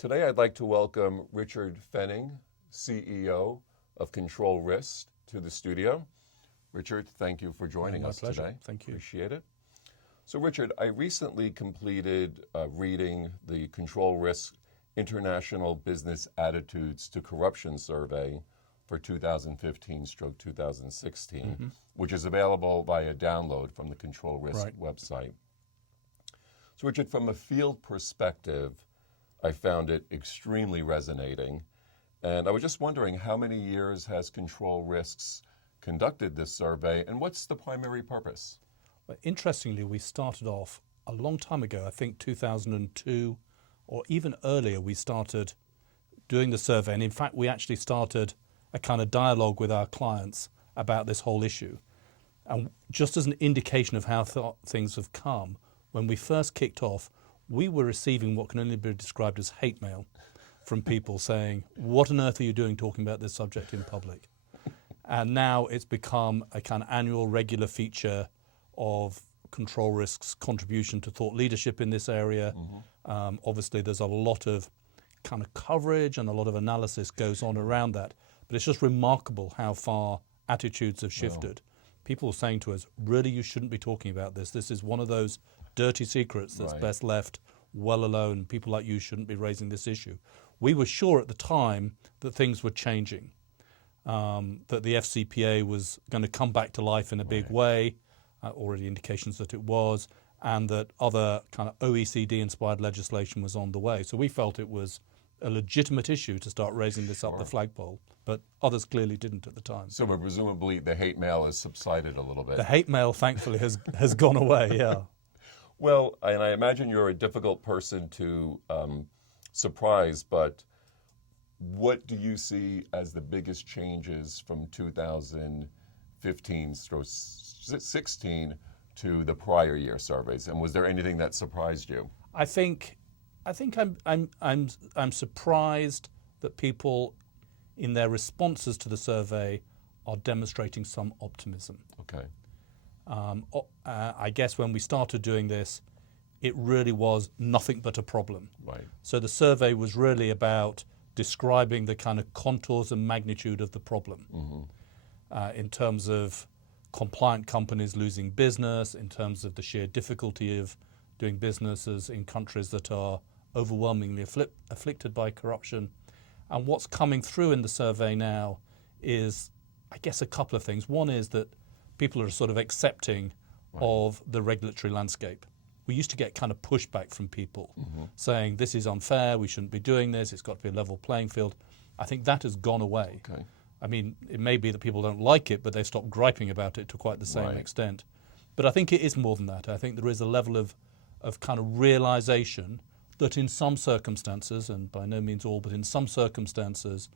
Today I'd like to welcome Richard Fenning, CEO of Control Risk, to the studio. Richard, thank you for joining us pleasure. Today. Thank you. Appreciate it. So Richard, I recently completed reading the Control Risk International Business Attitudes to Corruption Survey for 2015/2016, which is available via download from the Control Risk website. So Richard, from a field perspective, I found it extremely resonating. And I was just wondering, how many years has Control Risks conducted this survey, and what's the primary purpose? Well, interestingly, we started off a long time ago, I think 2002, or even earlier, we started doing the survey. And in fact, we actually started a kind of dialogue with our clients about this whole issue. And just as an indication of how things have come, when we first kicked off, we were receiving what can only be described as hate mail from people saying, what on earth are you doing talking about this subject in public? And now it's become a kind of annual regular feature of Control Risk's contribution to thought leadership in this area. Obviously, there's a lot of kind of coverage and a lot of analysis goes on around that. But it's just remarkable how far attitudes have shifted. People are saying to us, really, you shouldn't be talking about this. This is one of those dirty secrets that's best left well alone. People like you shouldn't be raising this issue. We were sure at the time that things were changing, that the FCPA was going to come back to life in a big way, already indications that it was, and that other kind of OECD-inspired legislation was on the way. So we felt it was a legitimate issue to start raising this up the flagpole, but others clearly didn't at the time. So presumably the hate mail has subsided a little bit. The hate mail, thankfully, has gone away, yeah. Well, and I imagine you're a difficult person to surprise, but what do you see as the biggest changes from 2015/16 to the prior year surveys? And was there anything that surprised you? I think I'm surprised that people in their responses to the survey are demonstrating some optimism. Okay. I guess when we started doing this, it really was nothing but a problem. Right. So the survey was really about describing the kind of contours and magnitude of the problem in terms of compliant companies losing business, in terms of the sheer difficulty of doing businesses in countries that are overwhelmingly afflicted by corruption. And what's coming through in the survey now is, I guess, a couple of things. One is that people are sort of accepting of the regulatory landscape. We used to get kind of pushback from people saying this is unfair, we shouldn't be doing this, it's got to be a level playing field. I think that has gone away. Okay. I mean, it may be that people don't like it, but they stopped griping about it to quite the same extent. But I think it is more than that. I think there is a level of kind of realization that in some circumstances, and by no means all, but in some circumstances,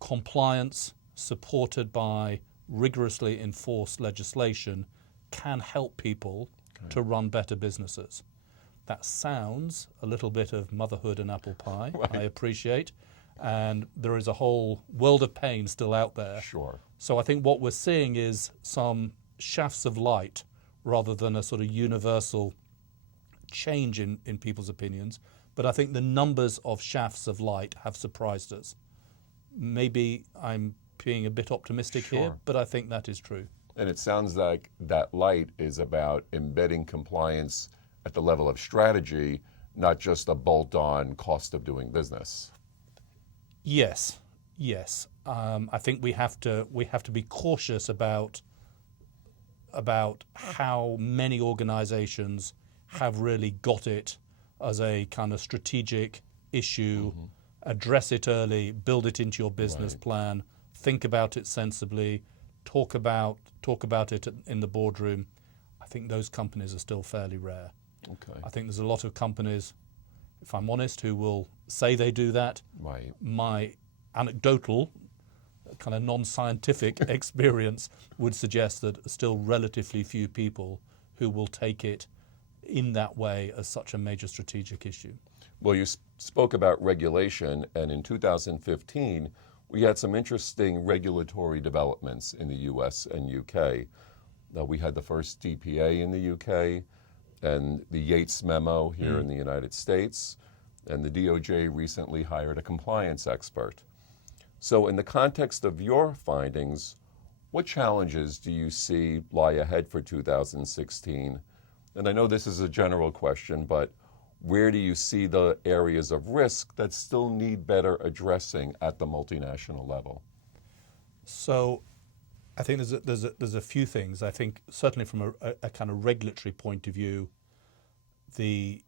compliance supported by rigorously enforced legislation can help people to run better businesses. That sounds a little bit of motherhood and apple pie, I appreciate, and there is a whole world of pain still out there. Sure. So I think what we're seeing is some shafts of light rather than a sort of universal change in people's opinions, but I think the numbers of shafts of light have surprised us. Maybe I'm being a bit optimistic here, but I think that is true. And it sounds like that light is about embedding compliance at the level of strategy, not just a bolt-on cost of doing business. Yes. I think we have to be cautious about how many organizations have really got it as a kind of strategic issue, address it early, build it into your business plan, think about it sensibly, talk about it in the boardroom. I think those companies are still fairly rare. Okay. I think there's a lot of companies, if I'm honest, who will say they do that. Right. My anecdotal, kind of non-scientific experience would suggest that still relatively few people who will take it in that way as such a major strategic issue. Well, you spoke about regulation, and in 2015, we had some interesting regulatory developments in the US and UK. We had the first DPA in the UK and the Yates memo here in the United States. and the DOJ recently hired a compliance expert. So in the context of your findings, what challenges do you see lie ahead for 2016? And I know this is a general question, but where do you see the areas of risk that still need better addressing at the multinational level? So I think there's a few things. I think certainly from a kind of regulatory point of view, the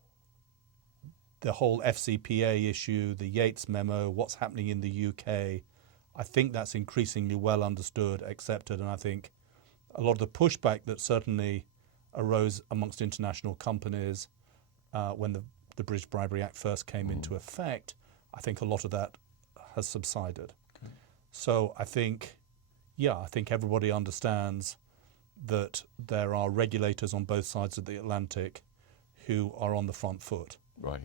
whole FCPA issue, the Yates memo, what's happening in the UK, I think that's increasingly well understood, accepted, and I think a lot of the pushback that certainly arose amongst international companies when the British Bribery Act first came into effect, I think a lot of that has subsided. Okay. So I think everybody understands that there are regulators on both sides of the Atlantic who are on the front foot. Right.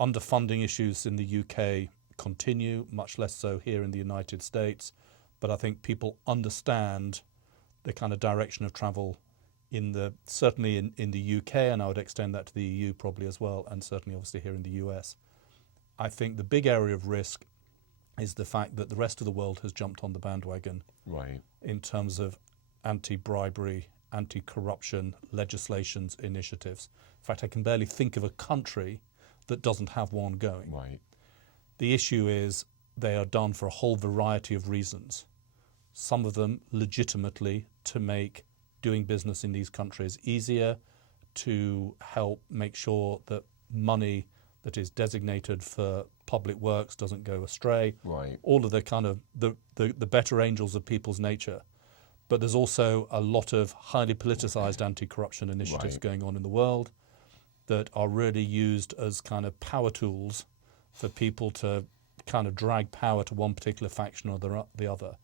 Underfunding issues in the UK continue, much less so here in the United States, but I think people understand the kind of direction of travel certainly in the UK, and I would extend that to the EU probably as well, and certainly obviously here in the US. I think the big area of risk is the fact that the rest of the world has jumped on the bandwagon in terms of anti-bribery, anti-corruption legislations, initiatives. In fact, I can barely think of a country that doesn't have one going. Right. The issue is they are done for a whole variety of reasons. Some of them legitimately to make doing business in these countries easier, to help make sure that money that is designated for public works doesn't go astray. Right. All of the kind of the better angels of people's nature. But there's also a lot of highly politicized anti-corruption initiatives going on in the world that are really used as kind of power tools for people to kind of drag power to one particular faction or the other.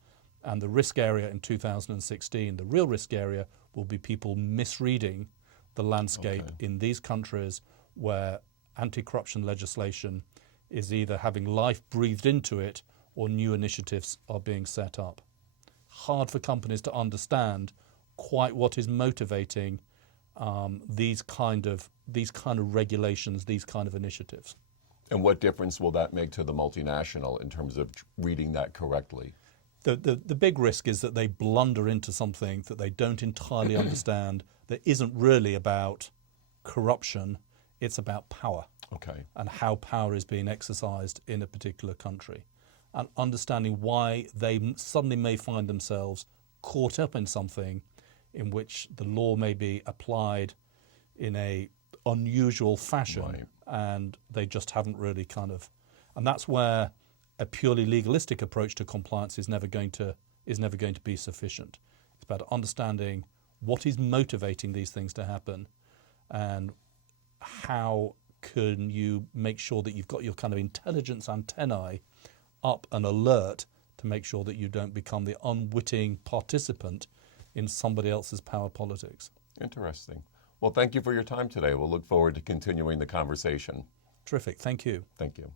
And the risk area in 2016, the real risk area, will be people misreading the landscape in these countries where anti-corruption legislation is either having life breathed into it or new initiatives are being set up. Hard for companies to understand quite what is motivating these kind of regulations, these kind of initiatives. And what difference will that make to the multinational in terms of reading that correctly? The big risk is that they blunder into something that they don't entirely understand, that isn't really about corruption, it's about power. Okay. And how power is being exercised in a particular country. And understanding why they suddenly may find themselves caught up in something in which the law may be applied in a unusual fashion, and they just haven't really and that's where a purely legalistic approach to compliance is never going to be sufficient. It's about understanding what is motivating these things to happen, and how can you make sure that you've got your kind of intelligence antennae up and alert to make sure that you don't become the unwitting participant in somebody else's power politics. Interesting. Well, thank you for your time today. We'll look forward to continuing the conversation. Terrific. Thank you. Thank you.